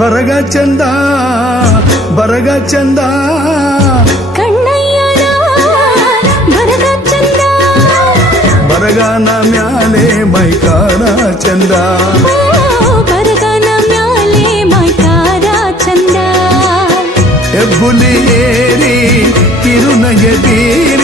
ಬರಗ ಚಂದ ಬರಗ ಚಂದ ಕಣ್ಣಯ್ಯನ ಬರಗ ಚಂದ ಬರಗಾನ ಮ್ಯಾಲೆ ಮೈಕಾರ ಚಂದ ಬರಗನ ಮ್ಯಾಲೆ ಮೈಕಾರ ಚಂದ ಹೆಬ್ಬುಲಿ ಏರಿ ಕಿರುನಗೆ ಬೀರಿ